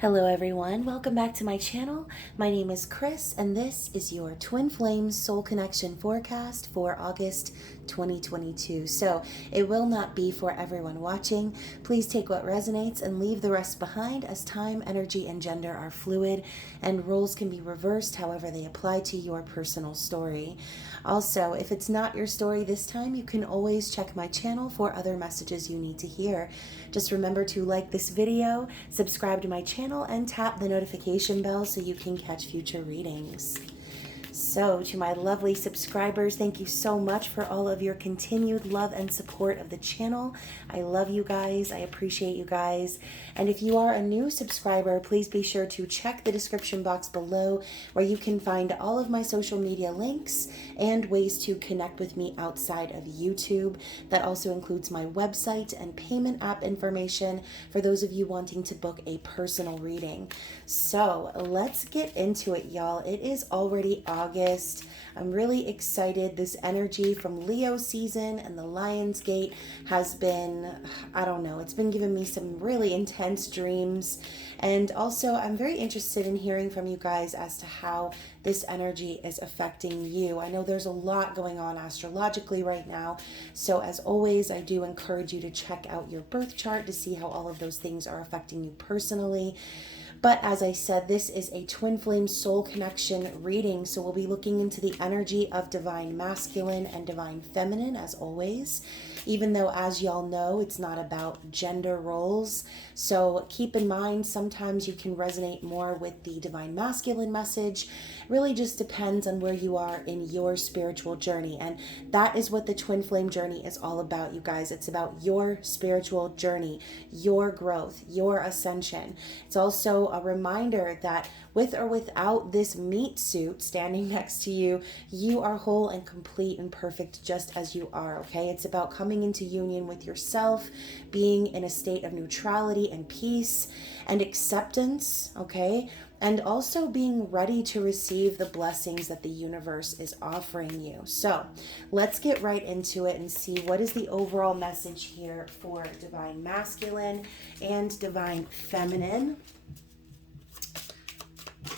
Hello everyone, welcome back to my channel. My name is Chris and this is your Twin Flame Soul Connection forecast for August 2022. So it will not be for everyone watching. Please take what resonates and leave the rest behind, as time, energy, and gender are fluid and roles can be reversed however they apply to your personal story. Also, if it's not your story this time, you can always check my channel for other messages you need to hear. Just remember to like this video, subscribe to my channel, and tap the notification bell so you can catch future readings. So, to my lovely subscribers, thank you so much for all of your continued love and support of the channel. I love you guys. I appreciate you guys. And if you are a new subscriber, please be sure to check the description box below where you can find all of my social media links and ways to connect with me outside of YouTube. That also includes my website and payment app information for those of you wanting to book a personal reading. So, let's get into it, y'all. It is already August. I'm really excited. This energy from Leo season and the Lion's Gate has been, I don't know, it's been giving me some really intense dreams. And also, I'm very interested in hearing from you guys as to how this energy is affecting you. I know there's a lot going on astrologically right now. So as always, I do encourage you to check out your birth chart to see how all of those things are affecting you personally. But as I said, this is a twin flame soul connection reading. So we'll be looking into the energy of divine masculine and divine feminine as always. Even though, as y'all know, it's not about gender roles. So keep in mind, sometimes you can resonate more with the divine masculine message. It really just depends on where you are in your spiritual journey. And that is what the twin flame journey is all about, you guys. It's about your spiritual journey, your growth, your ascension. It's also a reminder that with or without this meat suit standing next to you, you are whole and complete and perfect just as you are, okay? It's about coming into union with yourself, being in a state of neutrality and peace and acceptance, okay? And also being ready to receive the blessings that the universe is offering you. So let's get right into it and see what is the overall message here for divine masculine and divine feminine.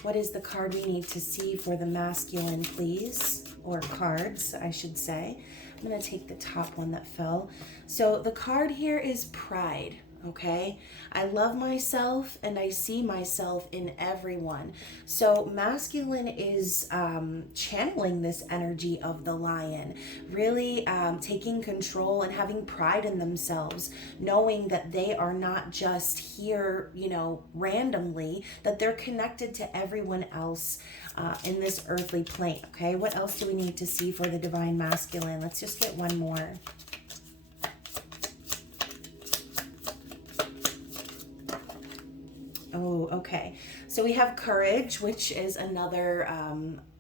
What is the card we need to see for the masculine, please? Or cards, I should say. I'm going to take the top one that fell. So the card here is pride. Okay, I love myself and I see myself in everyone. So masculine is channeling this energy of the lion, really taking control and having pride in themselves, knowing that they are not just here, you know, randomly, that they're connected to everyone else in this earthly plane. Okay, what else do we need to see for the divine masculine? Let's just get one more. Oh, okay. So we have courage, which is another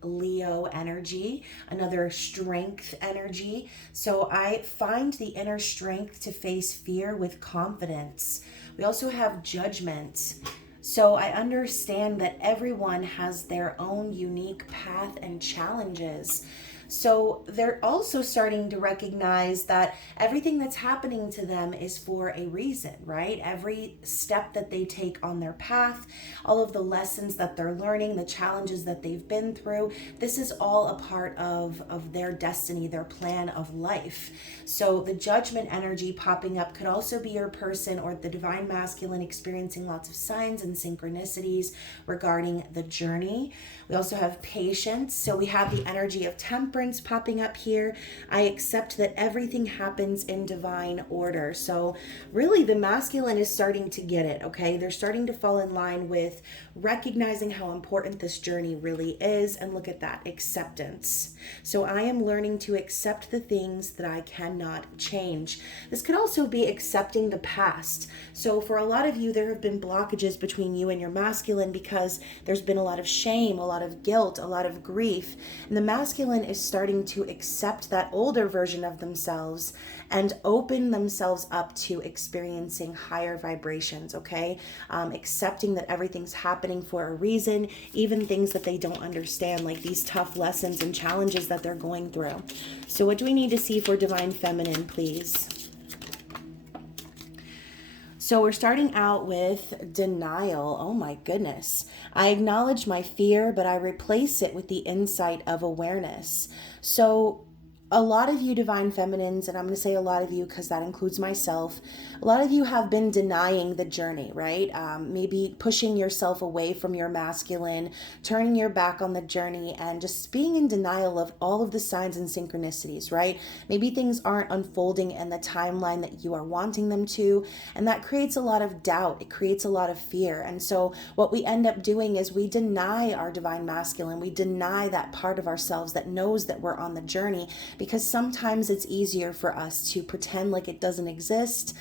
Leo energy, another strength energy. So I find the inner strength to face fear with confidence. We also have judgment. So I understand that everyone has their own unique path and challenges. So they're also starting to recognize that everything that's happening to them is for a reason, right? Every step that they take on their path, all of the lessons that they're learning, the challenges that they've been through, this is all a part of their destiny, their plan of life. So the judgment energy popping up could also be your person or the divine masculine experiencing lots of signs and synchronicities regarding the journey. We also have patience. So we have the energy of temperance popping up here. I accept that everything happens in divine order. So really the masculine is starting to get it, okay? They're starting to fall in line with recognizing how important this journey really is. And look at that, acceptance. So I am learning to accept the things that I cannot change. This could also be accepting the past. So for a lot of you, there have been blockages between you and your masculine because there's been a lot of shame, a lot of guilt, a lot of grief. And the masculine is starting to accept that older version of themselves and open themselves up to experiencing higher vibrations, okay? Accepting that everything's happening for a reason, even things that they don't understand, like these tough lessons and challenges that they're going through. So what do we need to see for divine feminine, please? So we're starting out with denial. Oh my goodness. I acknowledge my fear, but I replace it with the insight of awareness. So a lot of you divine feminines, and I'm going to say a lot of you because that includes myself, a lot of you have been denying the journey, right? Maybe pushing yourself away from your masculine, turning your back on the journey, and just being in denial of all of the signs and synchronicities, right? Maybe things aren't unfolding in the timeline that you are wanting them to, and that creates a lot of doubt. It creates a lot of fear. And so what we end up doing is we deny our divine masculine. We deny that part of ourselves that knows that we're on the journey, because sometimes it's easier for us to pretend like it doesn't exist.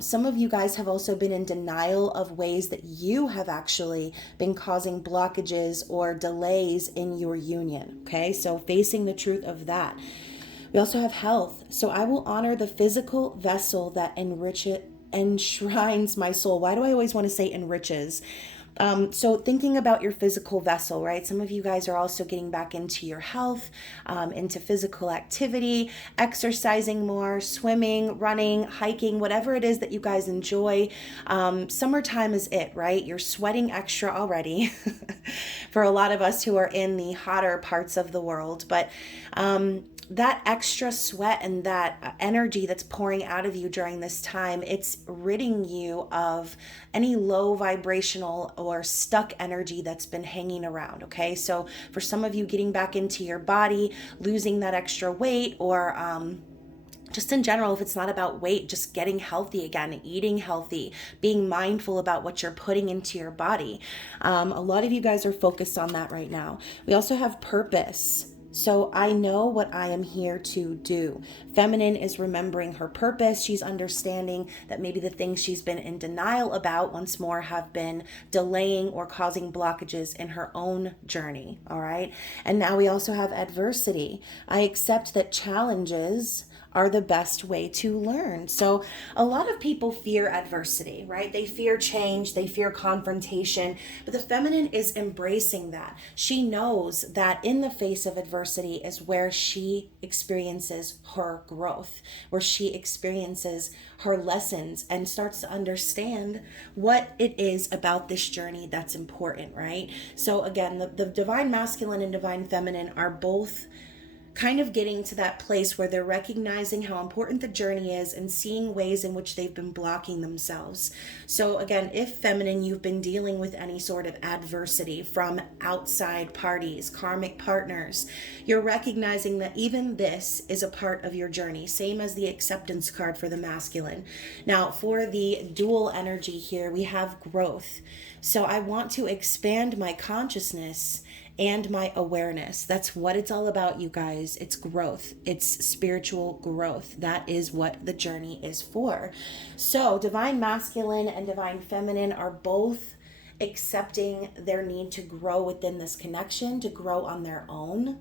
Some of you guys have also been in denial of ways that you have actually been causing blockages or delays in your union. Okay, so facing the truth of that. We also have health. So I will honor the physical vessel that enshrines my soul. Why do I always want to say enriches? So thinking about your physical vessel, right? Some of you guys are also getting back into your health, into physical activity, exercising more, swimming, running, hiking, whatever it is that you guys enjoy. Summertime is it, right? You're sweating extra already for a lot of us who are in the hotter parts of the world. But that extra sweat and that energy that's pouring out of you during this time, it's ridding you of any low vibrational or stuck energy that's been hanging around, okay? So for some of you, getting back into your body, losing that extra weight, or just in general, if it's not about weight, just getting healthy again, eating healthy, being mindful about what you're putting into your body. A lot of you guys are focused on that right now. We also have purpose. So I know what I am here to do. Feminine is remembering her purpose. She's understanding that maybe the things she's been in denial about, once more, have been delaying or causing blockages in her own journey. All right. And now we also have adversity. I accept that challenges are the best way to learn. So a lot of people fear adversity, right? They fear change, they fear confrontation, but the feminine is embracing that. She knows that in the face of adversity is where she experiences her growth, where she experiences her lessons and starts to understand what it is about this journey that's important, right? So again, the divine masculine and divine feminine are both kind of getting to that place where they're recognizing how important the journey is and seeing ways in which they've been blocking themselves. So again, if feminine, you've been dealing with any sort of adversity from outside parties, karmic partners, you're recognizing that even this is a part of your journey, same as the acceptance card for the masculine. Now, for the dual energy here, we have growth. So I want to expand my consciousness and my awareness. That's what it's all about, you guys. It's growth. It's spiritual growth. That is what the journey is for. So divine masculine and divine feminine are both accepting their need to grow within this connection, to grow on their own,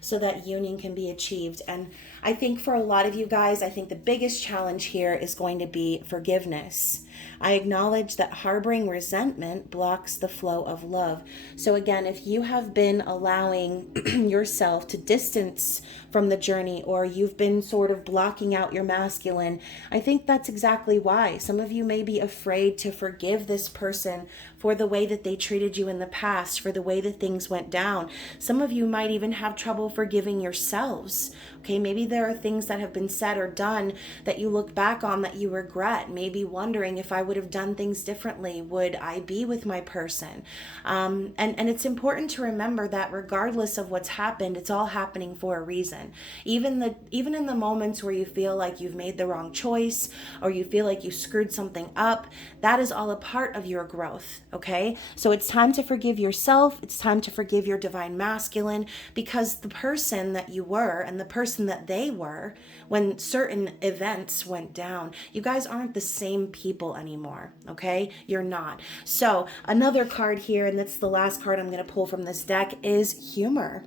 so that union can be achieved. And I think for a lot of you guys, I think the biggest challenge here is going to be forgiveness. I acknowledge that harboring resentment blocks the flow of love. So again, if you have been allowing yourself to distance from the journey, or you've been sort of blocking out your masculine, I think that's exactly why. Some of you may be afraid to forgive this person for the way that they treated you in the past, for the way that things went down. Some of you might even have trouble forgiving yourselves. Okay, maybe there are things that have been said or done that you look back on that you regret, maybe wondering, if I would have done things differently, would I be with my person? And it's important to remember that regardless of what's happened, it's all happening for a reason. Even in the moments where you feel like you've made the wrong choice, or you feel like you screwed something up, that is all a part of your growth. Okay, so it's time to forgive yourself. It's time to forgive your divine masculine, because the person that you were and the person that they were when certain events went down, you guys aren't the same people anymore. Okay, you're not. So another card here, and that's the last card I'm going to pull from this deck, is humor.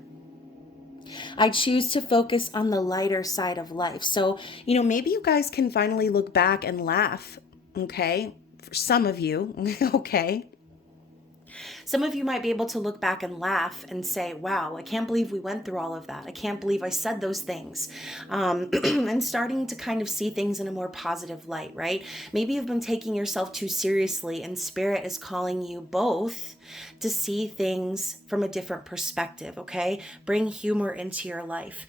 I choose to focus on the lighter side of life. So, maybe you guys can finally look back and laugh. Okay, for some of you. Okay. Some of you might be able to look back and laugh and say, wow, I can't believe we went through all of that. I can't believe I said those things. And starting to kind of see things in a more positive light, right? Maybe you've been taking yourself too seriously, and Spirit is calling you both to see things from a different perspective, okay? Bring humor into your life.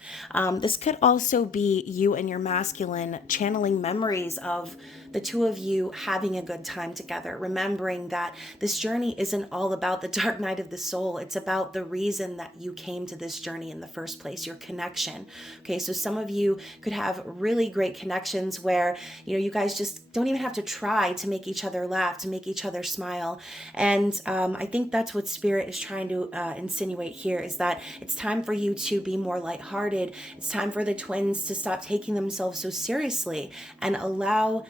This could also be you and your masculine channeling memories of the two of you having a good time together, remembering that this journey isn't all about the dark night of the soul. It's about the reason that you came to this journey in the first place, your connection. Okay, so some of you could have really great connections where, you guys just don't even have to try to make each other laugh, to make each other smile. And I think that's what Spirit is trying to insinuate here, is that it's time for you to be more lighthearted. It's time for the twins to stop taking themselves so seriously and allow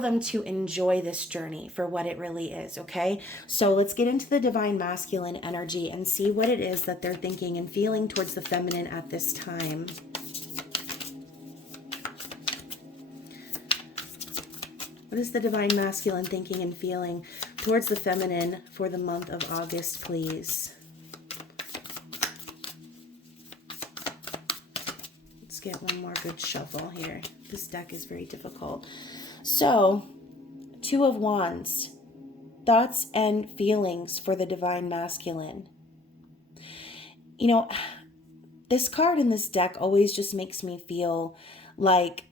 them to enjoy this journey for what it really is, okay? So let's get into the divine masculine energy and see what it is that they're thinking and feeling towards the feminine at this time. What is the divine masculine thinking and feeling towards the feminine for the month of August, please? Let's get one more good shuffle here. This deck is very difficult. So, Two of Wands, thoughts and feelings for the divine masculine. This card in this deck always just makes me feel like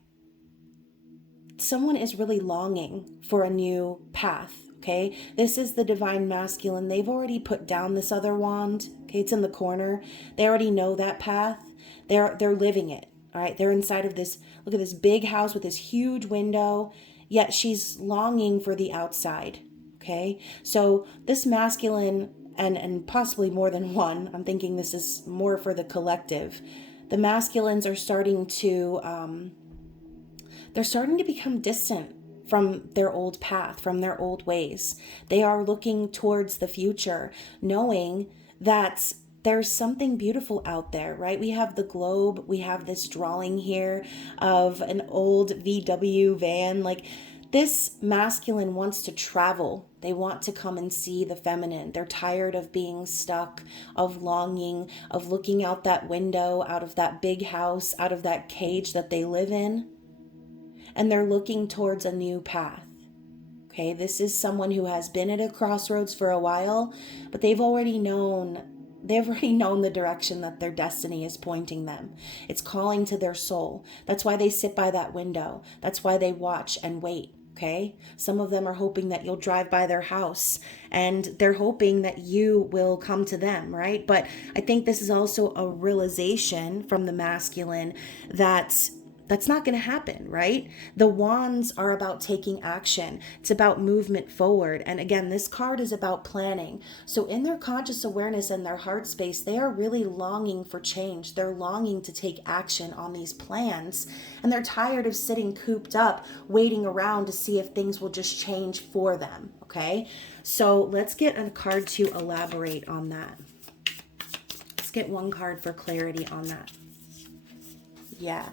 someone is really longing for a new path, okay? This is the divine masculine. They've already put down this other wand, okay? It's in the corner. They already know that path. They're living it, all right? They're inside of this, look at this big house with this huge window, yet she's longing for the outside, okay? So this masculine, and possibly more than one, I'm thinking this is more for the collective, the masculines are starting to become distant from their old path, from their old ways. They are looking towards the future, knowing that there's something beautiful out there, right? We have the globe. We have this drawing here of an old VW van. Like, this masculine wants to travel. They want to come and see the feminine. They're tired of being stuck, of longing, of looking out that window, out of that big house, out of that cage that they live in. And they're looking towards a new path. Okay, this is someone who has been at a crossroads for a while, but they've already known the direction that their destiny is pointing them. It's calling to their soul. That's why they sit by that window. That's why they watch and wait. Okay, some of them are hoping that you'll drive by their house, and they're hoping that you will come to them, right? But I think this is also a realization from the masculine that's not going to happen, right? The wands are about taking action. It's about movement forward. And again, this card is about planning. So in their conscious awareness and their heart space, they are really longing for change. They're longing to take action on these plans. And they're tired of sitting cooped up, waiting around to see if things will just change for them, okay? So let's get a card to elaborate on that. Let's get one card for clarity on that. Yeah.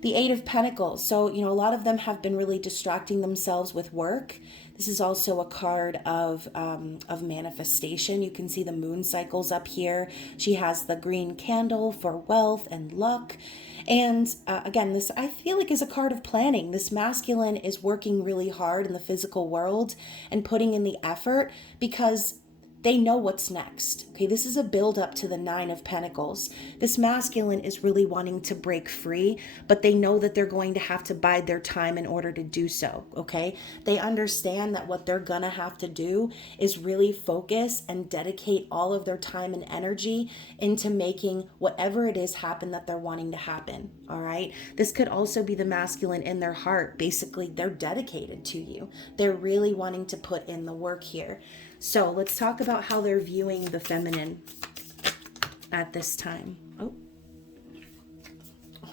The Eight of Pentacles. So, a lot of them have been really distracting themselves with work. This is also a card of manifestation. You can see the moon cycles up here. She has the green candle for wealth and luck. And again, this I feel like is a card of planning. This masculine is working really hard in the physical world and putting in the effort because they know what's next. Okay, this is a build up to the Nine of Pentacles. This masculine is really wanting to break free, but they know that they're going to have to bide their time in order to do so. Okay, they understand that what they're gonna have to do is really focus and dedicate all of their time and energy into making whatever it is happen that they're wanting to happen. All right, this could also be the masculine in their heart. Basically, they're dedicated to you. They're really wanting to put in the work here. So let's talk about how they're viewing the feminine at this time. Oh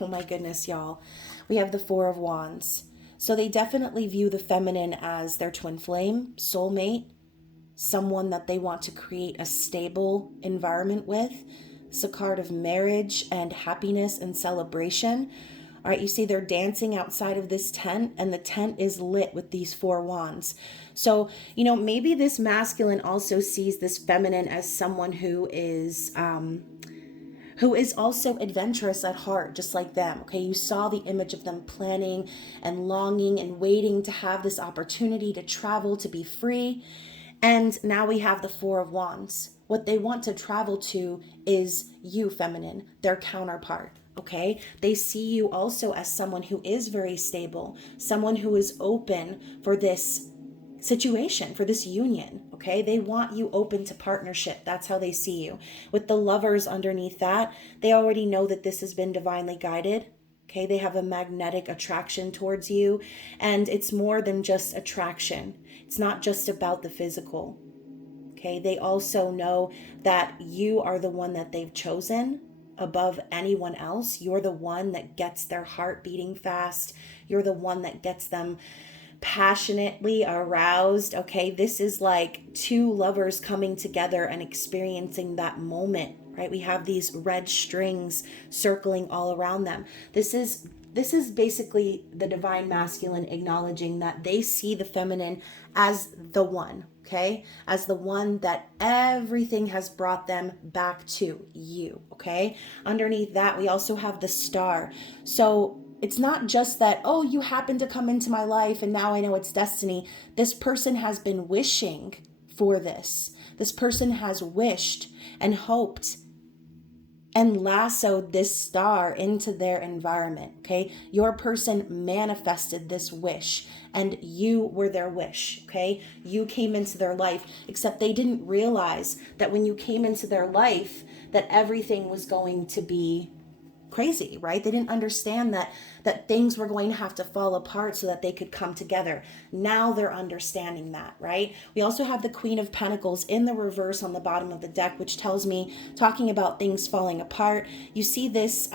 my goodness, y'all. We have the Four of Wands. So they definitely view the feminine as their twin flame, soulmate, someone that they want to create a stable environment with. It's a card of marriage and happiness and celebration. All right, you see they're dancing outside of this tent, and the tent is lit with these 4 wands. So, maybe this masculine also sees this feminine as someone who is also adventurous at heart, just like them. Okay, you saw the image of them planning and longing and waiting to have this opportunity to travel, to be free. And now we have the 4 of Wands. What they want to travel to is you, feminine, their counterpart. Okay, they see you also as someone who is very stable, someone who is open for this situation, for this union. Okay, they want you open to partnership. That's how they see you. With the Lovers underneath that, they already know that this has been divinely guided. Okay, they have a magnetic attraction towards you, and it's more than just attraction. It's not just about the physical. Okay, they also know that you are the one that they've chosen above anyone else. You're the one that gets their heart beating fast. You're the one that gets them passionately aroused. Okay, this is like 2 lovers coming together and experiencing that moment, right? We have these red strings circling all around them. This is basically the divine masculine acknowledging that they see the feminine as the one, okay? As the one that everything has brought them back to, you, okay? Underneath that, we also have the Star. So it's not just that, oh, you happen to come into my life and now I know it's destiny. This person has been wishing for this. This person has wished and hoped and lassoed this star into their environment, okay? Your person manifested this wish and you were their wish, okay? You came into their life, except they didn't realize that when you came into their life that everything was going to be crazy, right? They didn't understand that things were going to have to fall apart so that they could come together. Now they're understanding that, right? We also have the Queen of Pentacles in the reverse on the bottom of the deck, which tells me, talking about things falling apart. You see this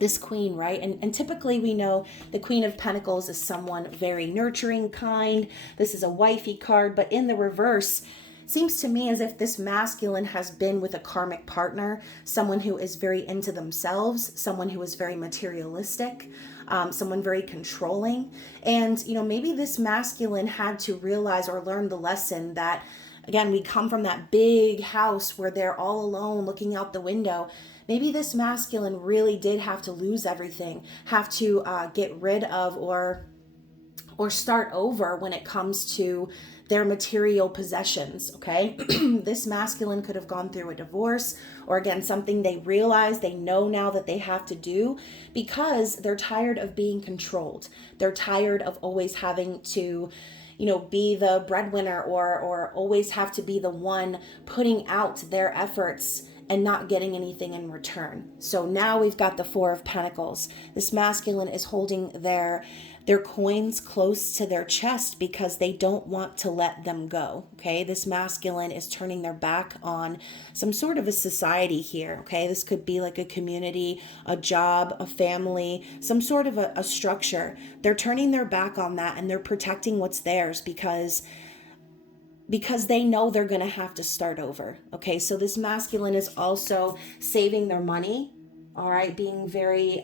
this queen, right? And typically we know the Queen of Pentacles is someone very nurturing, kind. This is a wifey card, but in the reverse, seems to me as if this masculine has been with a karmic partner, someone who is very into themselves, someone who is very materialistic, someone very controlling. And, maybe this masculine had to realize or learn the lesson that, again, we come from that big house where they're all alone looking out the window. Maybe this masculine really did have to lose everything, have to get rid of or start over when it comes to their material possessions, okay? This masculine could have gone through a divorce, or again, something they realize they know now that they have to do, because they're tired of being controlled. They're tired of always having to, be the breadwinner or always have to be the one putting out their efforts and not getting anything in return. So now we've got the 4 of Pentacles. This masculine is holding their coins close to their chest because they don't want to let them go, okay? This masculine is turning their back on some sort of a society here, okay? This could be like a community, a job, a family, some sort of a structure. They're turning their back on that and they're protecting what's theirs because they know they're going to have to start over, okay? So this masculine is also saving their money, all right? Being very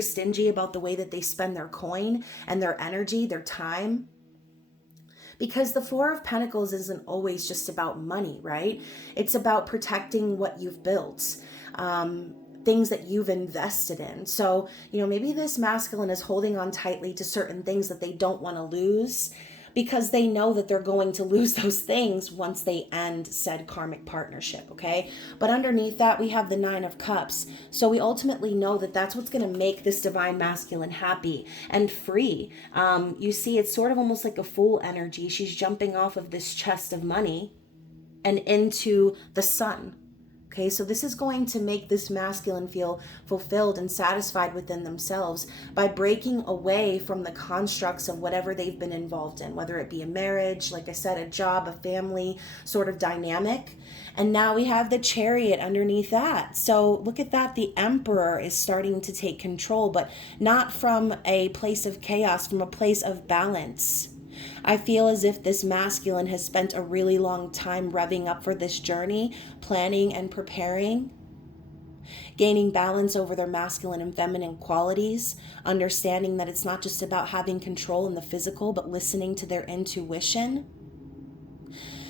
stingy about the way that they spend their coin and their energy, their time. Because the 4 of Pentacles isn't always just about money, right? It's about protecting what you've built, things that you've invested in. So, maybe this masculine is holding on tightly to certain things that they don't want to lose, because they know that they're going to lose those things once they end said karmic partnership, okay? But underneath that, we have the 9 of Cups. So we ultimately know that that's what's going to make this divine masculine happy and free. You see, it's sort of almost like a Fool energy. She's jumping off of this chest of money and into the sun. Okay, so this is going to make this masculine feel fulfilled and satisfied within themselves by breaking away from the constructs of whatever they've been involved in, whether it be a marriage, like I said, a job, a family sort of dynamic. And now we have the Chariot underneath that. So look at that. The Emperor is starting to take control, but not from a place of chaos, from a place of balance. I feel as if this masculine has spent a really long time revving up for this journey, planning and preparing. gaining balance over their masculine and feminine qualities, understanding that it's not just about having control in the physical, but listening to their intuition.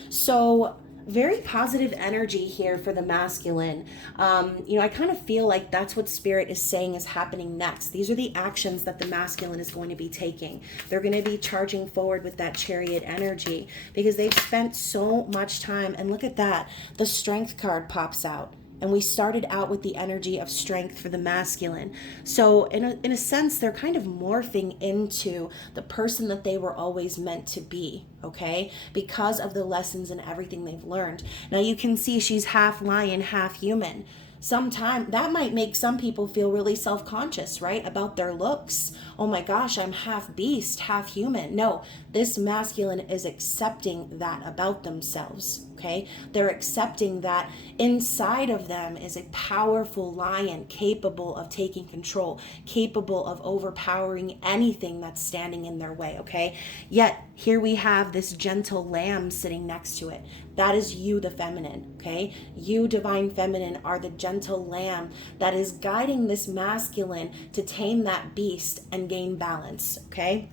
So very positive energy here for the masculine. I kind of feel like that's what Spirit is saying is happening next. These are the actions that the masculine is going to be taking. They're going to be charging forward with that Chariot energy because they've spent so much time. And look at that. The Strength card pops out. And we started out with the energy of strength for the masculine. So in a sense, they're kind of morphing into the person that they were always meant to be, okay? Because of the lessons and everything they've learned. Now you can see she's half lion, half human. Sometimes that might make some people feel really self-conscious, right? About their looks. Oh my gosh, I'm half beast, half human. No, this masculine is accepting that about themselves, okay? They're accepting that inside of them is a powerful lion capable of taking control, capable of overpowering anything that's standing in their way, okay? Yet here we have this gentle lamb sitting next to it. That is you, the feminine, okay? You, divine feminine, are the gentle lamb that is guiding this masculine to tame that beast and gain balance, okay?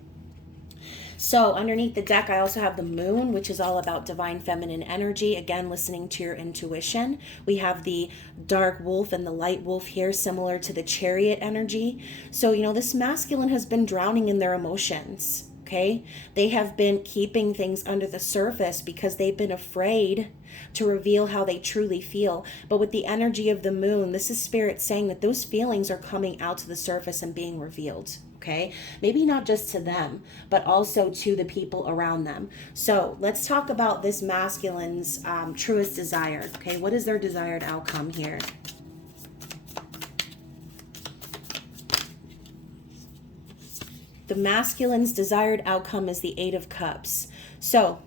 So underneath the deck, I also have the moon, which is all about divine feminine energy. Again, listening to your intuition. We have the dark wolf and the light wolf here, similar to the Chariot energy. So, this masculine has been drowning in their emotions. Okay, they have been keeping things under the surface because they've been afraid to reveal how they truly feel. But with the energy of the moon, this is Spirit saying that those feelings are coming out to the surface and being revealed. Okay, maybe not just to them, but also to the people around them. So let's talk about this masculine's truest desire. Okay, what is their desired outcome here? The masculine's desired outcome is the Eight of Cups. So,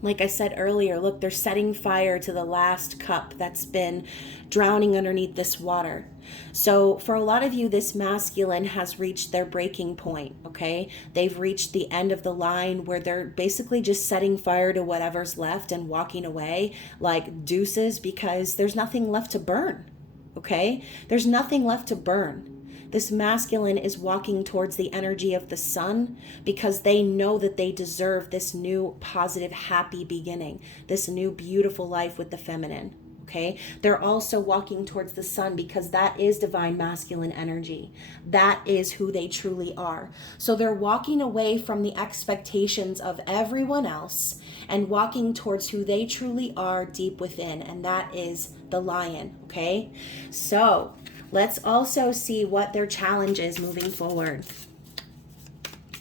like I said earlier, look, they're setting fire to the last cup that's been drowning underneath this water. So for a lot of you, this masculine has reached their breaking point, okay? They've reached the end of the line where they're basically just setting fire to whatever's left and walking away like deuces because there's nothing left to burn, okay? There's nothing left to burn. This masculine is walking towards the energy of the sun because they know that they deserve this new positive, happy beginning, this new beautiful life with the feminine. Okay, they're also walking towards the sun because that is divine masculine energy. That is who they truly are. So they're walking away from the expectations of everyone else and walking towards who they truly are deep within, and that is the lion. Okay, so let's also see what their challenge is moving forward.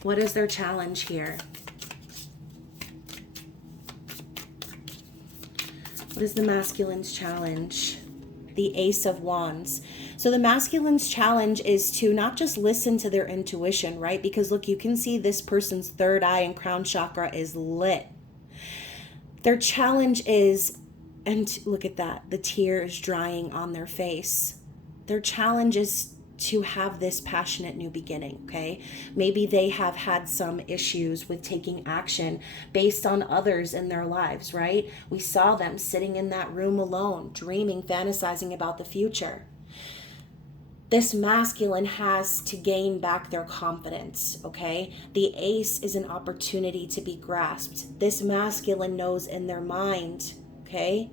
What is their challenge here? What is the masculine's challenge? The Ace of Wands. So the masculine's challenge is to not just listen to their intuition, right? Because look, you can see this person's third eye and crown chakra is lit. Their challenge is, and look at that, the tear is drying on their face. Their challenge is to have this passionate new beginning, okay? Maybe they have had some issues with taking action based on others in their lives, right? We saw them sitting in that room alone, dreaming, fantasizing about the future. This masculine has to gain back their confidence, okay? The ace is an opportunity to be grasped. This masculine knows in their mind, okay?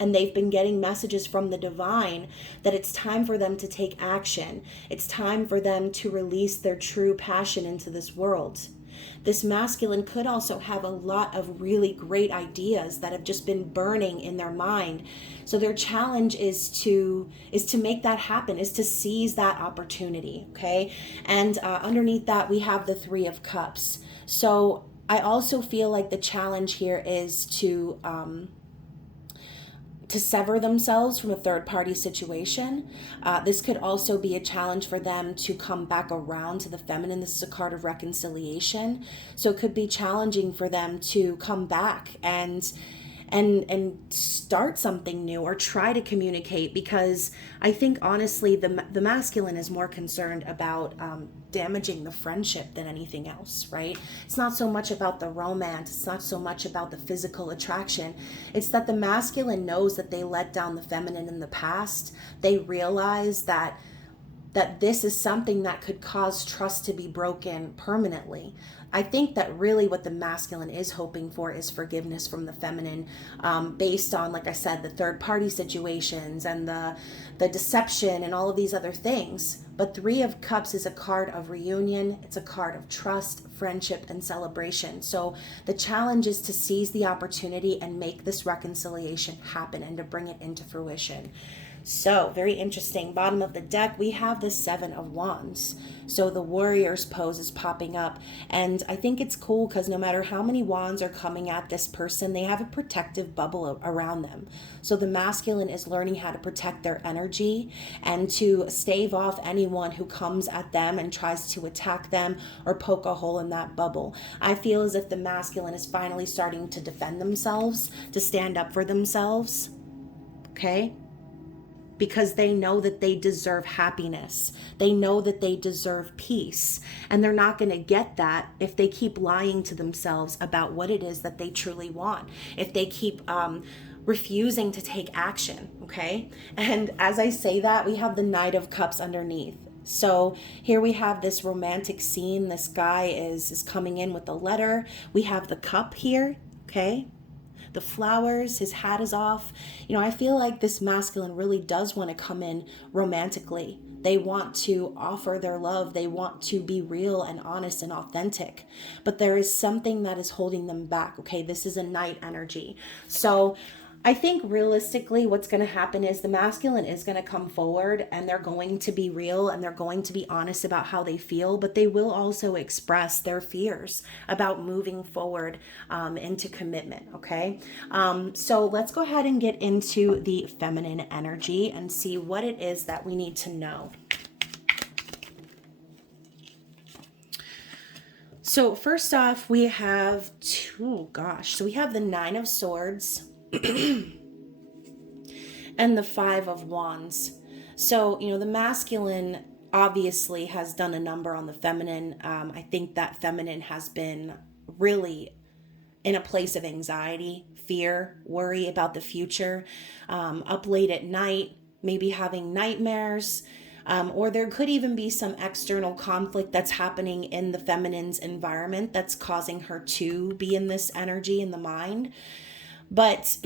And they've been getting messages from the divine that it's time for them to take action. It's time for them to release their true passion into this world. This masculine could also have a lot of really great ideas that have just been burning in their mind. So their challenge is to make that happen, is to seize that opportunity, okay? And underneath that, we have the Three of Cups. So I also feel like the challenge here is to sever themselves from a third-party situation. This could also be a challenge for them to come back around to the feminine. This is a card of reconciliation. So it could be challenging for them to come back and and start something new or try to communicate, because I think honestly the masculine is more concerned about damaging the friendship than anything else, right? It's not so much about the romance, it's not so much about the physical attraction. It's that the masculine knows that they let down the feminine in the past. They realize that this is something that could cause trust to be broken permanently. I think that really what the masculine is hoping for is forgiveness from the feminine, based on, like I said, the third party situations and the deception and all of these other things. But Three of Cups is a card of reunion. It's a card of trust, friendship, and celebration. So the challenge is to seize the opportunity and make this reconciliation happen and to bring it into fruition. So, very interesting. Bottom of the deck, we have the Seven of Wands. So the Warrior's pose is popping up. And I think it's cool because no matter how many wands are coming at this person, they have a protective bubble around them. So the masculine is learning how to protect their energy and to stave off anyone who comes at them and tries to attack them or poke a hole in that bubble. I feel as if the masculine is finally starting to defend themselves, to stand up for themselves. Okay? Because they know that they deserve happiness. They know that they deserve peace. And they're not going to get that if they keep lying to themselves about what it is that they truly want. If they keep refusing to take action, okay? And as I say that, we have the Knight of Cups underneath. So here we have this romantic scene. This guy is coming in with a letter. We have the cup here, okay? The flowers, his hat is off. You know, I feel like this masculine really does want to come in romantically. They want to offer their love. They want to be real and honest and authentic. But there is something that is holding them back. Okay, this is a Knight energy. So I think realistically what's going to happen is the masculine is going to come forward and they're going to be real and they're going to be honest about how they feel, but they will also express their fears about moving forward into commitment, okay? So let's go ahead and get into the feminine energy and see what it is that we need to know. So first off, we have so we have the Nine of Swords and the Five of Wands. So, you know, the masculine obviously has done a number on the feminine. I think that feminine has been really in a place of anxiety, fear, worry about the future, up late at night, maybe having nightmares, or there could even be some external conflict that's happening in the feminine's environment that's causing her to be in this energy in the mind. But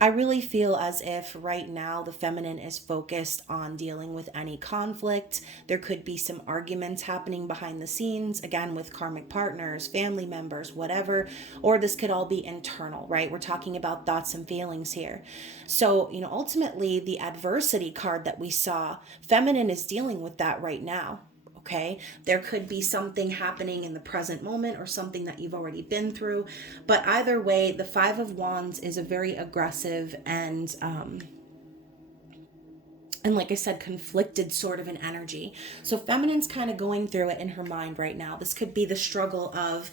I really feel as if right now the feminine is focused on dealing with any conflict. There could be some arguments happening behind the scenes, again, with karmic partners, family members, whatever, or this could all be internal, right? We're talking about thoughts and feelings here. So, you know, ultimately the adversity card that we saw, feminine is dealing with that right now. Okay, there could be something happening in the present moment or something that you've already been through. But either way, the Five of Wands is a very aggressive and like I said, conflicted sort of an energy. So feminine's kind of going through it in her mind right now. This could be the struggle of,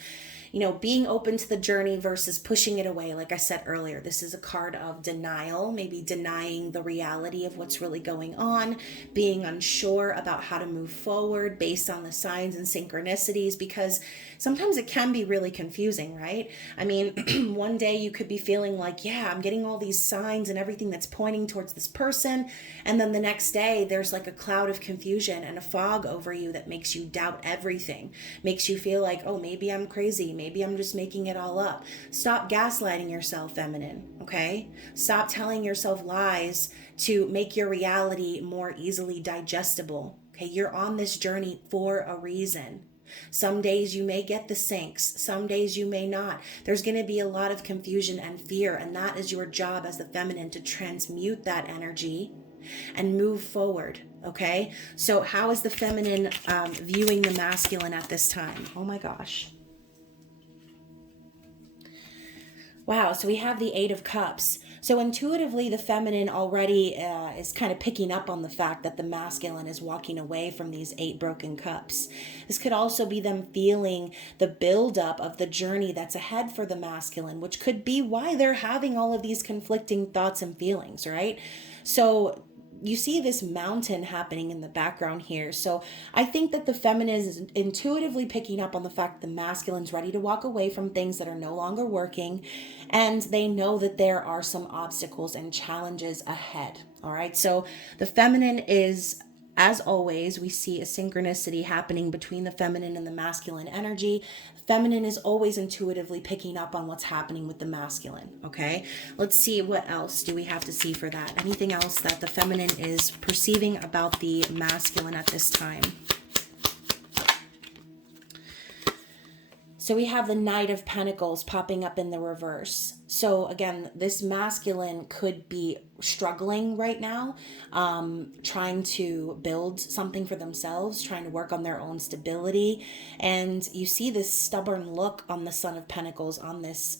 you know, being open to the journey versus pushing it away. Like I said earlier, this is a card of denial, maybe denying the reality of what's really going on, being unsure about how to move forward based on the signs and synchronicities, because sometimes it can be really confusing, right? I mean, one day you could be feeling like, yeah, I'm getting all these signs and everything that's pointing towards this person. And then the next day there's like a cloud of confusion and a fog over you that makes you doubt everything, makes you feel like, oh, maybe I'm crazy. Maybe I'm just making it all up. Stop gaslighting yourself, feminine, okay? Stop telling yourself lies to make your reality more easily digestible, okay? You're on this journey for a reason. Some days you may get the sinks. Some days you may not. There's going to be a lot of confusion and fear, and that is your job as the feminine, to transmute that energy and move forward, okay? So how is the feminine viewing the masculine at this time? Oh my gosh. Wow, so we have the Eight of Cups. So intuitively, the feminine already is kind of picking up on the fact that the masculine is walking away from these 8 broken cups. This could also be them feeling the buildup of the journey that's ahead for the masculine, which could be why they're having all of these conflicting thoughts and feelings, right? So you see this mountain happening in the background here. So I think that the feminine is intuitively picking up on the fact the masculine's ready to walk away from things that are no longer working. And they know that there are some obstacles and challenges ahead. All right. So the feminine is, as always, we see a synchronicity happening between the feminine and the masculine energy. Feminine is always intuitively picking up on what's happening with the masculine, okay? Let's see, what else do we have to see for that? Anything else that the feminine is perceiving about the masculine at this time? So we have the Knight of Pentacles popping up in the reverse. So again, this masculine could be struggling right now, trying to build something for themselves, trying to work on their own stability. And you see this stubborn look on the Son of Pentacles on this,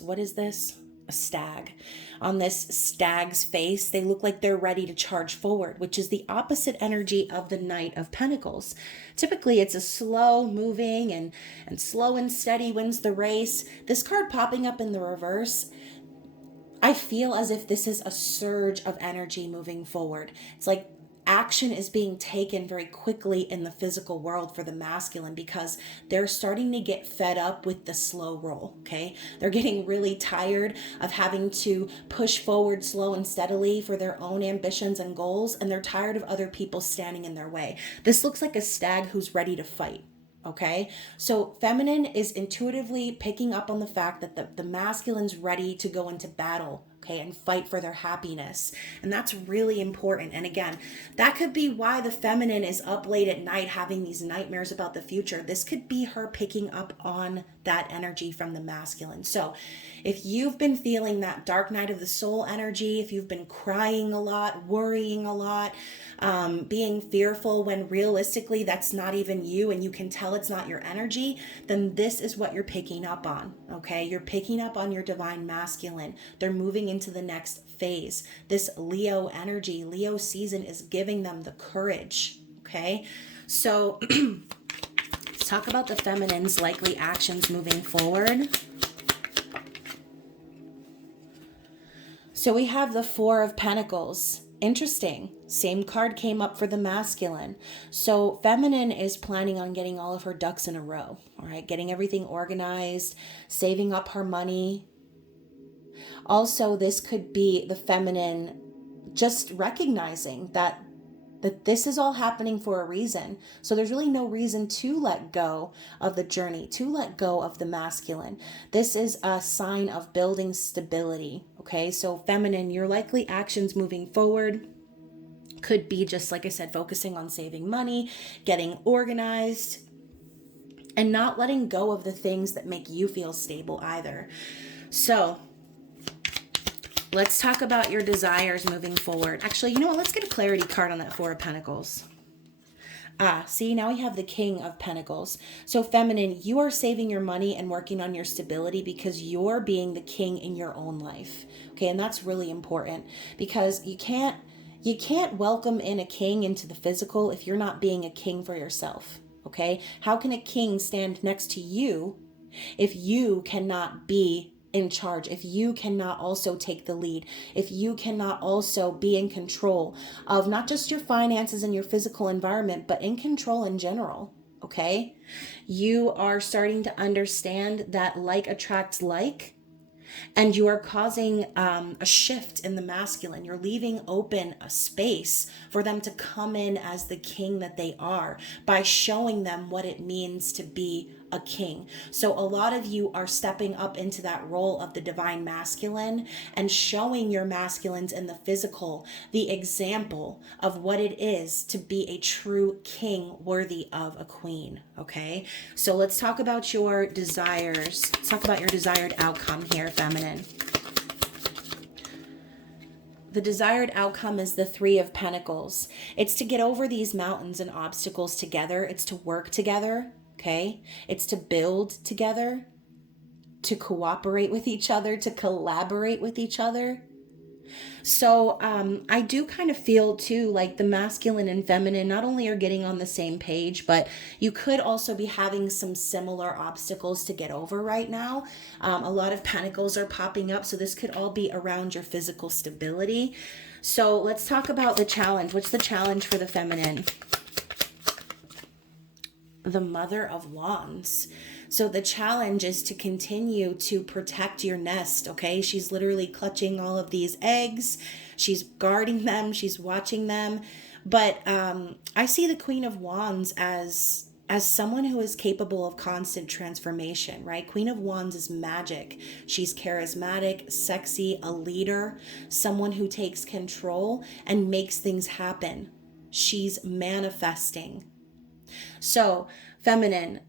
what is this? A stag. On this stag's face, they look like they're ready to charge forward, which is the opposite energy of the Knight of Pentacles. Typically, it's a slow moving and slow and steady wins the race. This card popping up in the reverse, I feel as if this is a surge of energy moving forward. It's like action is being taken very quickly in the physical world for the masculine because they're starting to get fed up with the slow roll, okay? They're getting really tired of having to push forward slow and steadily for their own ambitions and goals, and they're tired of other people standing in their way. This looks like a stag who's ready to fight. Okay, so feminine is intuitively picking up on the fact that the masculine's ready to go into battle, okay, and fight for their happiness. And that's really important. And again, that could be why the feminine is up late at night having these nightmares about the future. This could be her picking up on that energy from the masculine. So if you've been feeling that dark night of the soul energy, if you've been crying a lot, worrying a lot, being fearful when realistically that's not even you and you can tell it's not your energy, then this is what you're picking up on, okay? You're picking up on your divine masculine. They're moving into the next phase. This Leo energy, Leo season is giving them the courage, okay? So let's talk about the feminine's likely actions moving forward. So we have the Four of Pentacles. Interesting. Same card came up for the masculine. So feminine is planning on getting all of her ducks in a row, all right? Getting everything organized, saving up her money. Also, this could be the feminine just recognizing that this is all happening for a reason. So there's really no reason to let go of the journey, to let go of the masculine. This is a sign of building stability, okay? So feminine, your likely actions moving forward could be just, like I said, focusing on saving money, getting organized, and not letting go of the things that make you feel stable either. So let's talk about your desires moving forward. Actually, you know what? Let's get a clarity card on that Four of Pentacles. See, now we have the King of Pentacles. So feminine, you are saving your money and working on your stability because you're being the king in your own life. Okay, and that's really important because you can't welcome in a king into the physical if you're not being a king for yourself. Okay? How can a king stand next to you if you cannot be in charge, if you cannot also take the lead, if you cannot also be in control of not just your finances and your physical environment, but in control in general, okay? You are starting to understand that like attracts like, and you are causing a shift in the masculine. You're leaving open a space for them to come in as the king that they are by showing them what it means to be a king. So a lot of you are stepping up into that role of the divine masculine and showing your masculines in the physical the example of what it is to be a true king worthy of a queen, okay? So let's talk about your desires. Let's talk about your desired outcome here, feminine. The desired outcome is the Three of Pentacles. It's to get over these mountains and obstacles together. It's to work together. Okay, it's to build together, to cooperate with each other, to collaborate with each other. So I do kind of feel too like the masculine and feminine not only are getting on the same page, but you could also be having some similar obstacles to get over right now. A lot of pentacles are popping up, so this could all be around your physical stability. So let's talk about the challenge. What's the challenge for the feminine? The Mother of Wands. So the challenge is to continue to protect your nest, okay? She's literally clutching all of these eggs. She's guarding them. She's watching them. But I see the Queen of Wands as someone who is capable of constant transformation, right? Queen of Wands is magic. She's charismatic, sexy, a leader, someone who takes control and makes things happen. She's manifesting. So, feminine,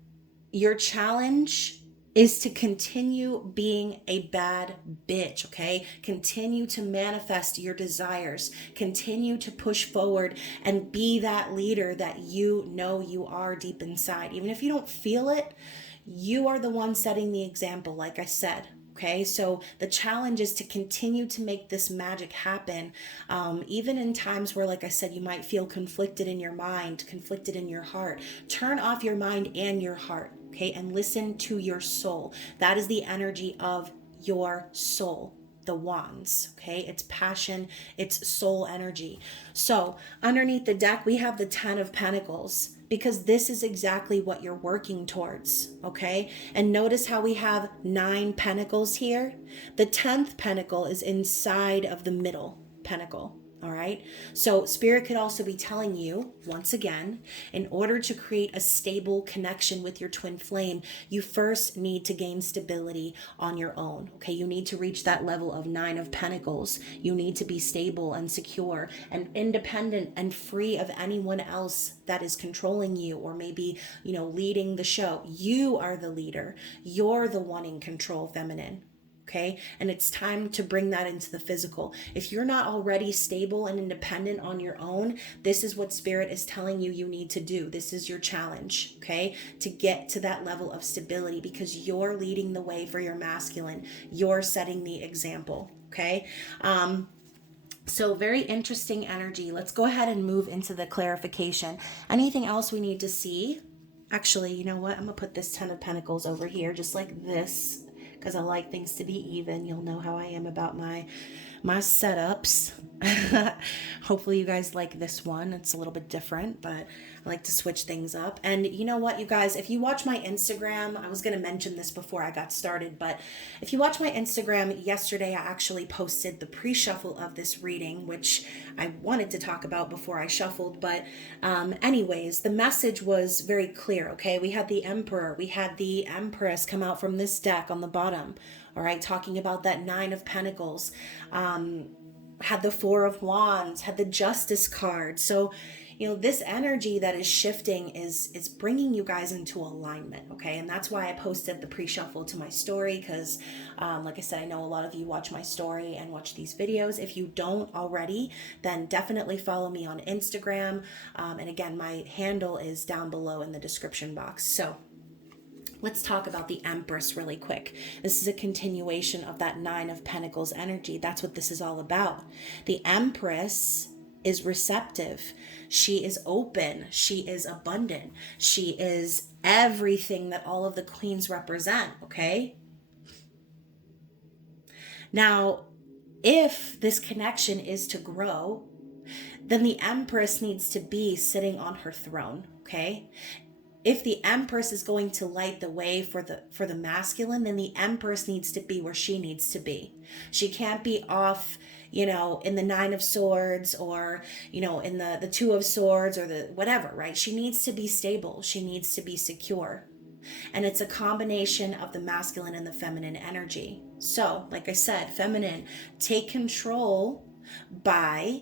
your challenge is to continue being a bad bitch, okay? Continue to manifest your desires. Continue to push forward and be that leader that you know you are deep inside. Even if you don't feel it, you are the one setting the example, like I said. Okay, so the challenge is to continue to make this magic happen, even in times where, like I said, you might feel conflicted in your mind, conflicted in your heart. Turn off your mind and your heart, okay, and listen to your soul. That is the energy of your soul. The wands, okay? It's passion, it's soul energy. So underneath the deck, we have the 10 of Pentacles, because this is exactly what you're working towards, okay? And notice how we have 9 pentacles here. The 10th pentacle is inside of the middle pentacle. All right. So Spirit could also be telling you, once again, in order to create a stable connection with your twin flame, you first need to gain stability on your own. Okay. You need to reach that level of 9 of Pentacles. You need to be stable and secure and independent and free of anyone else that is controlling you or maybe, leading the show. You are the leader. You're the one in control, feminine. Okay. And it's time to bring that into the physical. If you're not already stable and independent on your own, this is what Spirit is telling you need to do. This is your challenge. Okay. To get to that level of stability, because you're leading the way for your masculine. You're setting the example. Okay. So very interesting energy. Let's go ahead and move into the clarification. Anything else we need to see? Actually, you know what? I'm going to put this 10 of Pentacles over here, just like this, because I like things to be even. You'll know how I am about my setups. Hopefully you guys like this one. It's a little bit different, but I like to switch things up. And you know what, you guys, if you watch my Instagram, I was going to mention this before I got started, but if you watch my Instagram, yesterday I actually posted the pre-shuffle of this reading, which I wanted to talk about before I shuffled. But anyways, the message was very clear, okay? We had the Emperor, we had the Empress come out from this deck on the bottom, all right, talking about that 9 of Pentacles, had the 4 of Wands, had the Justice card. So, this energy that is shifting is bringing you guys into alignment, okay? And that's why I posted the pre-shuffle to my story, because like I said, I know a lot of you watch my story and watch these videos. If you don't already, then definitely follow me on Instagram. And again, my handle is down below in the description box. So let's talk about the Empress really quick. This is a continuation of that 9 of Pentacles energy. That's what this is all about. The Empress is receptive. She is open. She is abundant. She is everything that all of the queens represent, okay? Now, if this connection is to grow, then the Empress needs to be sitting on her throne, okay? If the Empress is going to light the way for the masculine, then the Empress needs to be where she needs to be. She can't be off, in the 9 of Swords, or, in the 2 of Swords, or the whatever, right? She needs to be stable. She needs to be secure. And it's a combination of the masculine and the feminine energy. So, like I said, feminine, take control by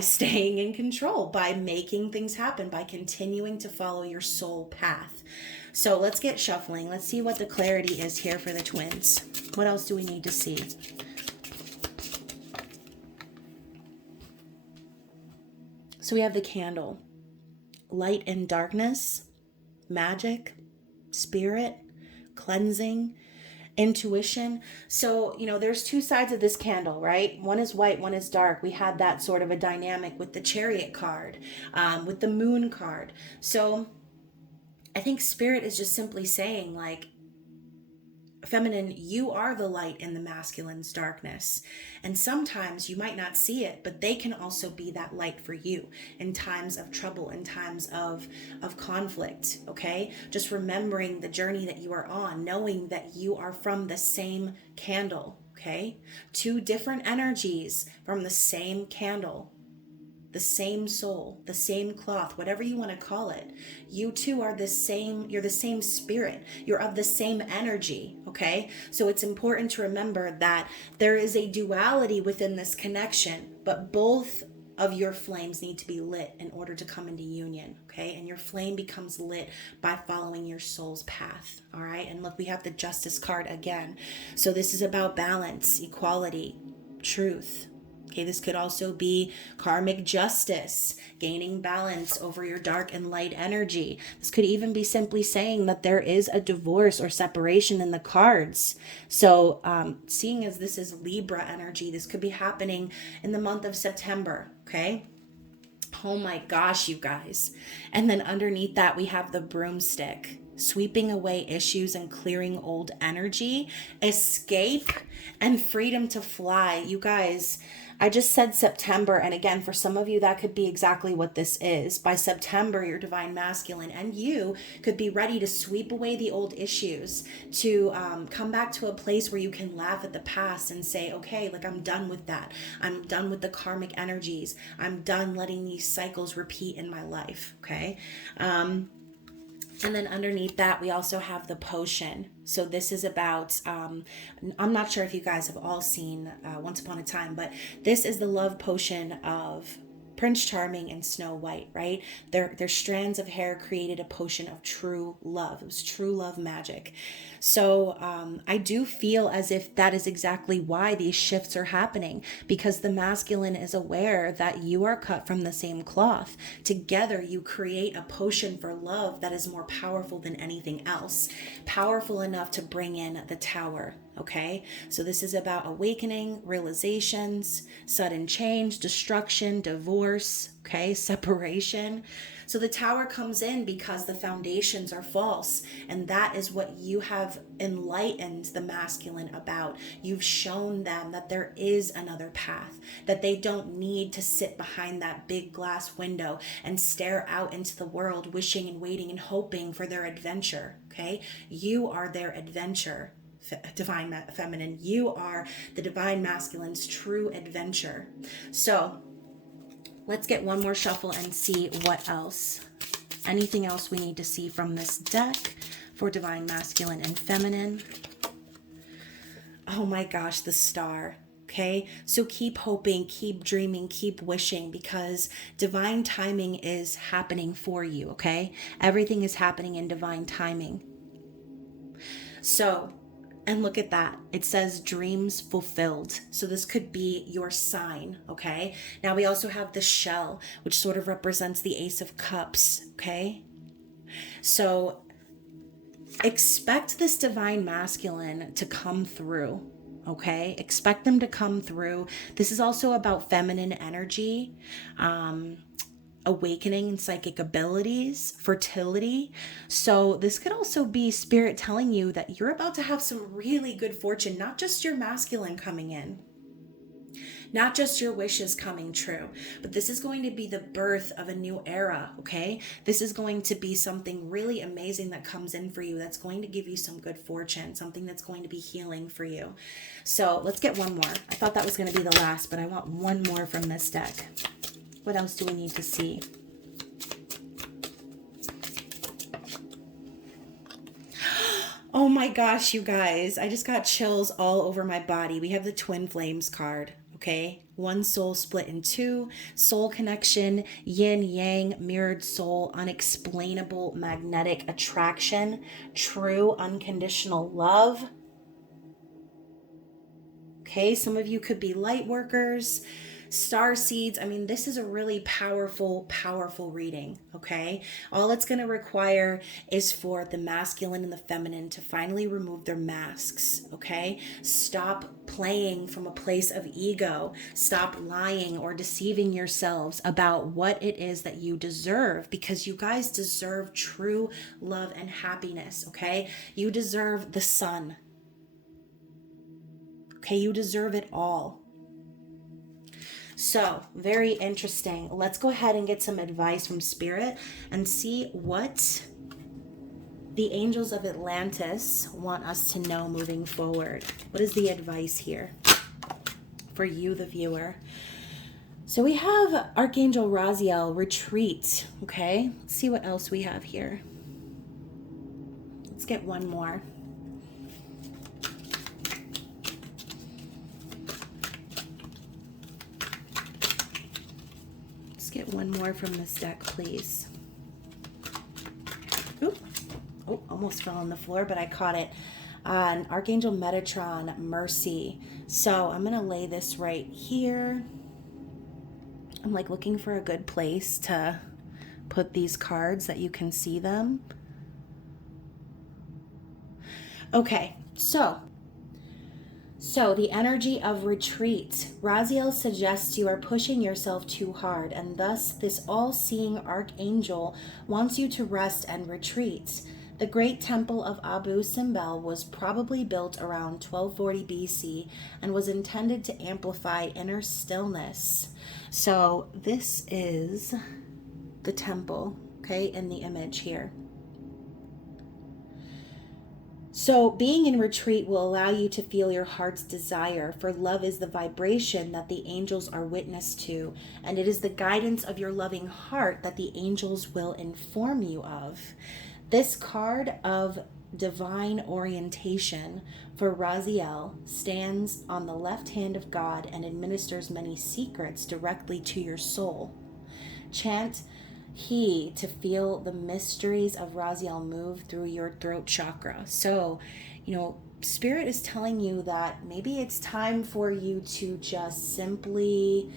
staying in control, by making things happen, by continuing to follow your soul path. So let's get shuffling. Let's see what the clarity is here for the twins. What else do we need to see? So we have the Candle, light and darkness, magic, spirit, cleansing, intuition. So, there's two sides of this candle, right? One is white, one is dark. We had that sort of a dynamic with the Chariot card, with the Moon card. So I think Spirit is just simply saying, like, feminine, you are the light in the masculine's darkness. And sometimes you might not see it, but they can also be that light for you in times of trouble, in times of conflict, okay? Just remembering the journey that you are on, knowing that you are from the same candle, okay? Two different energies from the same candle, the same soul, the same cloth, whatever you want to call it. You two are the same, you're the same spirit. You're of the same energy, okay? So it's important to remember that there is a duality within this connection, but both of your flames need to be lit in order to come into union, okay? And your flame becomes lit by following your soul's path, all right? And look, we have the Justice card again. So this is about balance, equality, truth. Okay, this could also be karmic justice, gaining balance over your dark and light energy. This could even be simply saying that there is a divorce or separation in the cards. So seeing as this is Libra energy, this could be happening in the month of September, okay? Oh my gosh, you guys. And then underneath that, we have the broomstick, sweeping away issues and clearing old energy, escape, and freedom to fly. You guys, I just said September, and again, for some of you, that could be exactly what this is. By September, your divine masculine and you could be ready to sweep away the old issues, to come back to a place where you can laugh at the past and say, okay, like, I'm done with that. I'm done with the karmic energies. I'm done letting these cycles repeat in my life, okay? And then underneath that, we also have the potion. So this is about, I'm not sure if you guys have all seen Once Upon a Time, but this is the love potion of Prince Charming and Snow White, right? Their strands of hair created a potion of true love. It was true love magic. So I do feel as if that is exactly why these shifts are happening, because the masculine is aware that you are cut from the same cloth. Together, you create a potion for love that is more powerful than anything else, powerful enough to bring in the Tower. Okay, so this is about awakening, realizations, sudden change, destruction, divorce, okay, separation. So the Tower comes in because the foundations are false, and that is what you have enlightened the masculine about. You've shown them that there is another path, that they don't need to sit behind that big glass window and stare out into the world, wishing and waiting and hoping for their adventure, okay? You are their adventure. Divine feminine, you are the divine masculine's true adventure. So let's get one more shuffle and see what else, anything else we need to see from this deck for divine masculine and feminine. Oh my gosh, the Star. Okay, so keep hoping, keep dreaming, keep wishing, because divine timing is happening for you. Okay, everything is happening in divine timing. So, and look at that. It says dreams fulfilled. So this could be your sign, okay? Now we also have the shell, which sort of represents the Ace of Cups, okay? So expect this divine masculine to come through, okay? Expect them to come through. This is also about feminine energy, awakening and psychic abilities, fertility. So this could also be spirit telling you that you're about to have some really good fortune, not just your masculine coming in, not just your wishes coming true, but this is going to be the birth of a new era, okay? This is going to be something really amazing that comes in for you, that's going to give you some good fortune, something that's going to be healing for you. So let's get one more. I thought that was going to be the last, but I want one more from this deck. What else do we need to see? Oh my gosh, you guys. I just got chills all over my body. We have the Twin Flames card, okay? One soul split in two, soul connection, yin yang, mirrored soul, unexplainable magnetic attraction, true unconditional love. Okay, some of you could be light workers. star seeds. I mean, this is a really powerful, powerful reading, okay? All it's going to require is for the masculine and the feminine to finally remove their masks, okay? Stop playing from a place of ego. Stop lying or deceiving yourselves about what it is that you deserve, because you guys deserve true love and happiness, okay? You deserve the sun. Okay, you deserve it all. So, very interesting. Let's go ahead and get some advice from Spirit and see what the angels of Atlantis want us to know moving forward. What is the advice here for you, the viewer? So we have Archangel Raziel, retreat. Okay, let's see what else we have here. Let's get one more. Get one more from this deck, please. Oop. Oh, almost fell on the floor, but I caught it. Archangel Metatron, mercy. So I'm gonna lay this right here. I'm like looking for a good place to put these cards that you can see them. Okay, so the energy of retreat. Raziel suggests you are pushing yourself too hard, and thus this all-seeing archangel wants you to rest and retreat. The great temple of Abu Simbel was probably built around 1240 BC and was intended to amplify inner stillness. So this is the temple, okay, in the image here. So being in retreat will allow you to feel your heart's desire, for love is the vibration that the angels are witness to, and it is the guidance of your loving heart that the angels will inform you of. This card of divine orientation for Raziel stands on the left hand of God and administers many secrets directly to your soul. Chant He to feel the mysteries of Raziel move through your throat chakra. So, Spirit is telling you that maybe it's time for you to just simply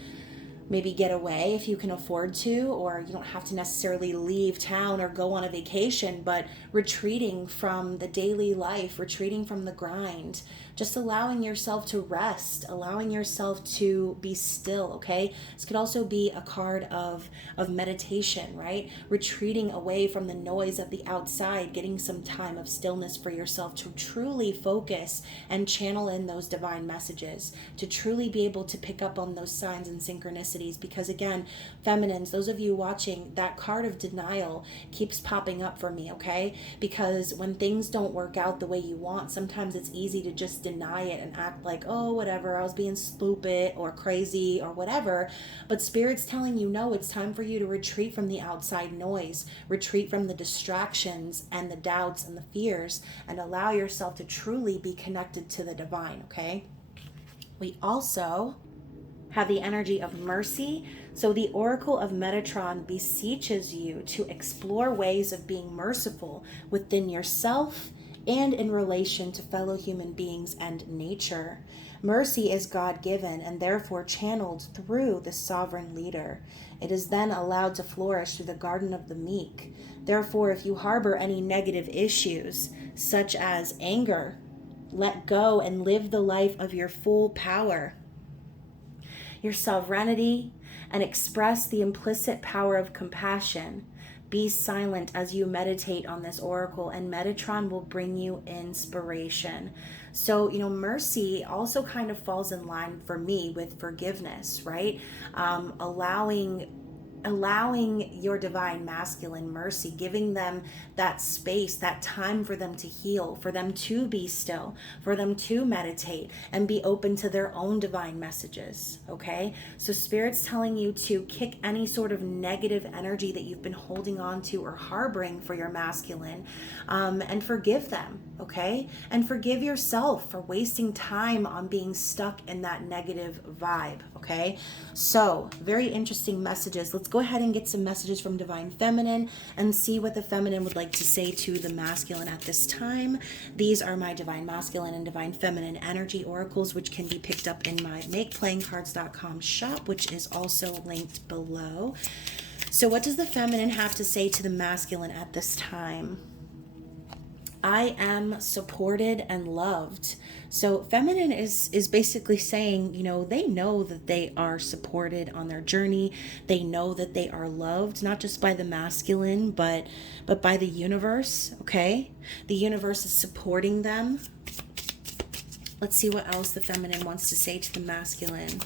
maybe get away if you can afford to, or you don't have to necessarily leave town or go on a vacation, but retreating from the daily life, retreating from the grind, just allowing yourself to rest, allowing yourself to be still, okay? This could also be a card of meditation, right? Retreating away from the noise of the outside, getting some time of stillness for yourself to truly focus and channel in those divine messages, to truly be able to pick up on those signs and synchronicities. Because again, feminines, those of you watching, that card of denial keeps popping up for me, okay? Because when things don't work out the way you want, sometimes it's easy to just deny it and act like, oh, whatever, I was being stupid or crazy or whatever. But Spirit's telling you, no, it's time for you to retreat from the outside noise, retreat from the distractions and the doubts and the fears, and allow yourself to truly be connected to the divine, okay? We also have the energy of mercy. So the Oracle of Metatron beseeches you to explore ways of being merciful within yourself and in relation to fellow human beings and nature. Mercy is God-given and therefore channeled through the sovereign leader. It is then allowed to flourish through the garden of the meek. Therefore, if you harbor any negative issues, such as anger, let go and live the life of your full power, your sovereignty, and express the implicit power of compassion. Be silent as you meditate on this oracle, and Metatron will bring you inspiration. So, mercy also kind of falls in line for me with forgiveness, right? Allowing your divine masculine mercy, giving them that space, that time for them to heal, for them to be still, for them to meditate and be open to their own divine messages, okay? So Spirit's telling you to kick any sort of negative energy that you've been holding on to or harboring for your masculine, and forgive them, okay? And forgive yourself for wasting time on being stuck in that negative vibe, okay? So, very interesting messages. Let's go ahead and get some messages from Divine Feminine and see what the Feminine would like to say to the Masculine at this time. These are my Divine Masculine and Divine Feminine energy oracles, which can be picked up in my makeplayingcards.com shop, which is also linked below. So what does the Feminine have to say to the Masculine at this time? I am supported and loved. So Feminine is basically saying, you know, they know that they are supported on their journey. They know that they are loved, not just by the Masculine, but by the universe, okay? The universe is supporting them. Let's see what else the Feminine wants to say to the Masculine.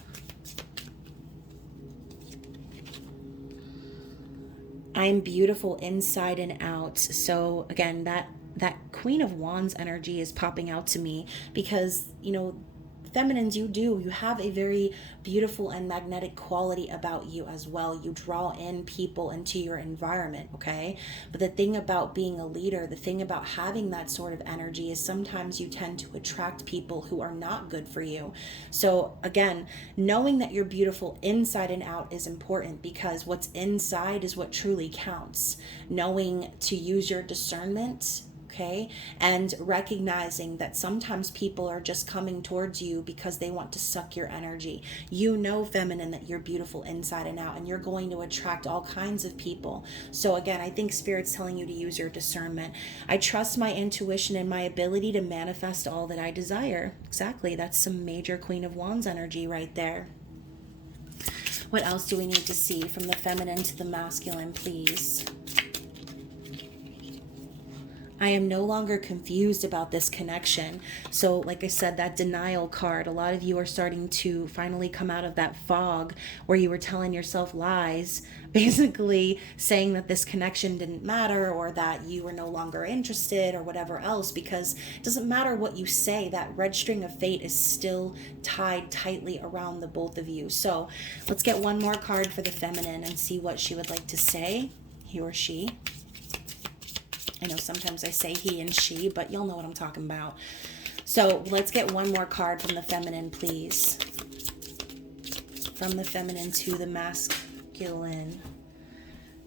I am beautiful inside and out. So again, that Queen of Wands energy is popping out to me because, you know, Feminines, you have a very beautiful and magnetic quality about you as well. You draw in people into your environment, okay? But the thing about being a leader, the thing about having that sort of energy is sometimes you tend to attract people who are not good for you. So again, knowing that you're beautiful inside and out is important because what's inside is what truly counts. Knowing to use your discernment, okay, and recognizing that sometimes people are just coming towards you because they want to suck your energy. You know, Feminine, that you're beautiful inside and out, and you're going to attract all kinds of people. So again, I think Spirit's telling you to use your discernment. I trust my intuition and my ability to manifest all that I desire. Exactly, that's some major Queen of Wands energy right there. What else do we need to see from the Feminine to the Masculine, please? I am no longer confused about this connection. So like I said, that denial card, a lot of you are starting to finally come out of that fog where you were telling yourself lies, basically saying that this connection didn't matter or that you were no longer interested or whatever else, because it doesn't matter what you say, that red string of fate is still tied tightly around the both of you. So let's get one more card for the Feminine and see what she would like to say, he or she. I know sometimes I say he and she, but y'all know what I'm talking about. So let's get one more card from the Feminine, please. From the Feminine to the Masculine.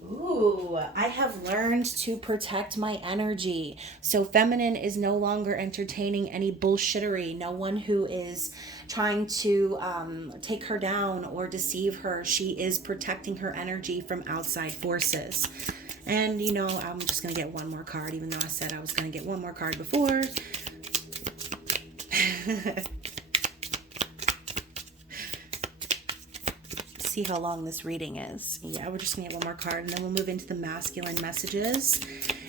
Ooh, I have learned to protect my energy. So Feminine is no longer entertaining any bullshittery. No one who is trying to take her down or deceive her. She is protecting her energy from outside forces. And, you know, I'm just going to get one more card, even though I said I was going to get one more card before. See how long this reading is. Yeah, we're just going to get one more card, and then we'll move into the Masculine messages.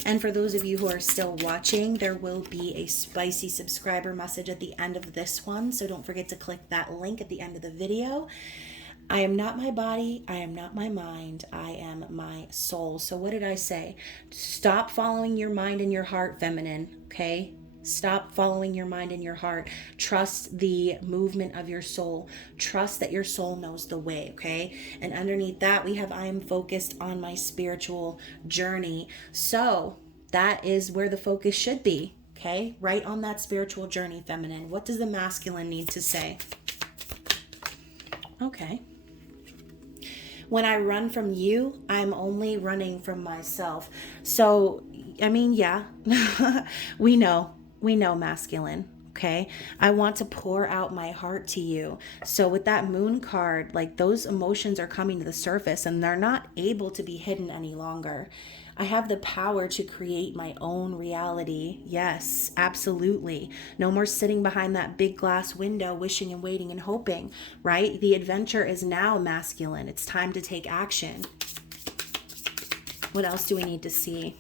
And for those of you who are still watching, there will be a spicy subscriber message at the end of this one. So don't forget to click that link at the end of the video. I am not my body. I am not my mind. I am my soul. So what did I say? Stop following your mind and your heart, Feminine, okay? Stop following your mind and your heart. Trust the movement of your soul. Trust that your soul knows the way, okay? And underneath that, we have I am focused on my spiritual journey. So that is where the focus should be, okay? Right on that spiritual journey, Feminine. What does the Masculine need to say? Okay. When I run from you, I'm only running from myself. So, I mean, yeah, we know, Masculine, okay? I want to pour out my heart to you. So with that Moon card, like those emotions are coming to the surface and they're not able to be hidden any longer. I have the power to create my own reality. Yes, absolutely. No more sitting behind that big glass window, wishing and waiting and hoping, right? The adventure is now, Masculine. It's time to take action. What else do we need to see?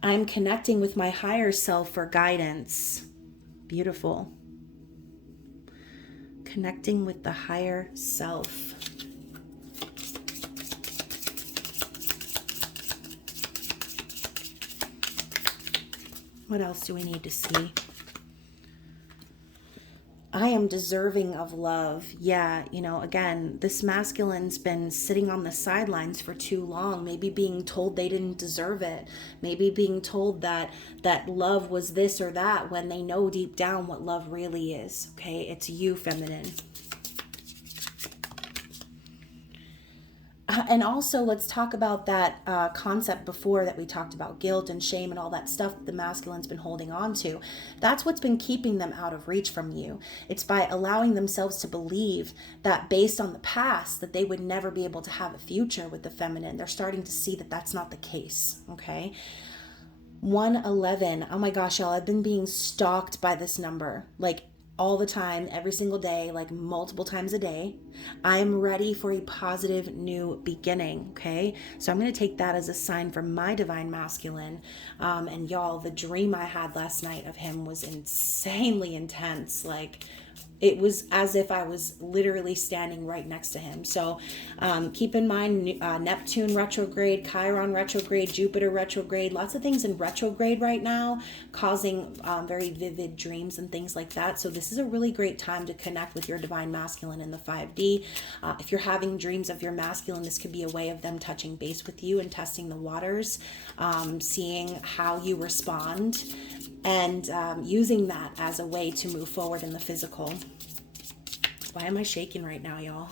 I'm connecting with my higher self for guidance. Beautiful. Connecting with the higher self. What else do we need to see? I am deserving of love. Yeah, you know, again, this masculine's been sitting on the sidelines for too long, maybe being told they didn't deserve it, maybe being told that love was this or that, when they know deep down what love really is. Okay, it's you, feminine. And also, let's talk about that concept before that we talked about, guilt and shame and all that stuff that the masculine's been holding on to. That's what's been keeping them out of reach from you. It's by allowing themselves to believe that based on the past that they would never be able to have a future with the feminine. They're starting to see that that's not the case, okay? 111. Oh my gosh, y'all, I've been being stalked by this number. Like, all the time, every single day, like multiple times a day. I'm ready for a positive new beginning, okay? So I'm going to take that as a sign from my divine masculine. And y'all, the dream I had last night of him was insanely intense. Like, it was as if I was literally standing right next to him. So keep in mind, Neptune retrograde, Chiron retrograde, Jupiter retrograde, lots of things in retrograde right now, causing very vivid dreams and things like that. So this is a really great time to connect with your divine masculine in the 5D. If you're having dreams of your masculine, this could be a way of them touching base with you and testing the waters, seeing how you respond, and using that as a way to move forward in the physical. Why am I shaking right now, y'all?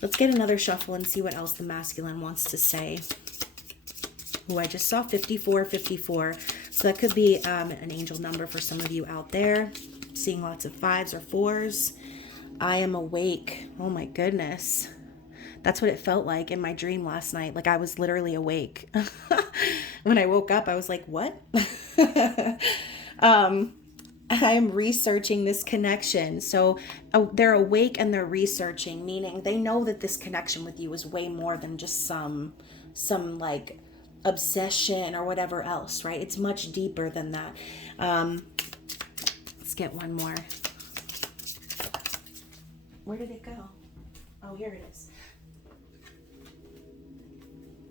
Let's get another shuffle and see what else the masculine wants to say. Oh, I just saw 5454. So that could be an angel number for some of you out there. Seeing lots of 5s or 4s. I am awake. Oh my goodness. That's what it felt like in my dream last night. Like, I was literally awake. When I woke up, I was like, what? I'm researching this connection. So they're awake and they're researching, meaning they know that this connection with you is way more than just some like obsession or whatever else, right? It's much deeper than that. Let's get one more. Where did it go? Oh, here it is.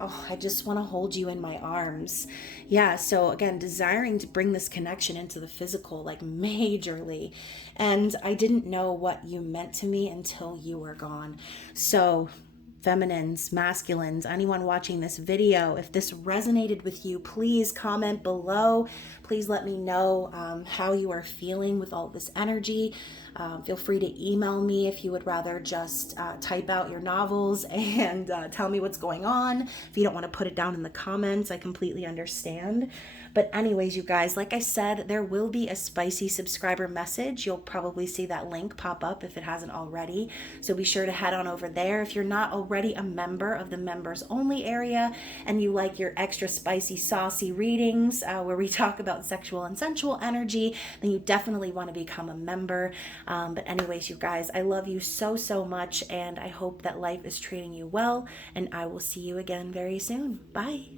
Oh, I just want to hold you in my arms. Yeah, so again, desiring to bring this connection into the physical, like majorly. And I didn't know what you meant to me until you were gone. So feminines, masculines, anyone watching this video, if this resonated with you, please comment below. Please let me know how you are feeling with all this energy. Feel free to email me if you would rather just type out your novels and tell me what's going on. If you don't want to put it down in the comments, I completely understand. But anyways, you guys, like I said, there will be a spicy subscriber message. You'll probably see that link pop up if it hasn't already. So be sure to head on over there. If you're not already a member of the members only area and you like your extra spicy, saucy readings where we talk about sexual and sensual energy, then you definitely want to become a member. But anyways, you guys, I love you so, so much, and I hope that life is treating you well, and I will see you again very soon. Bye.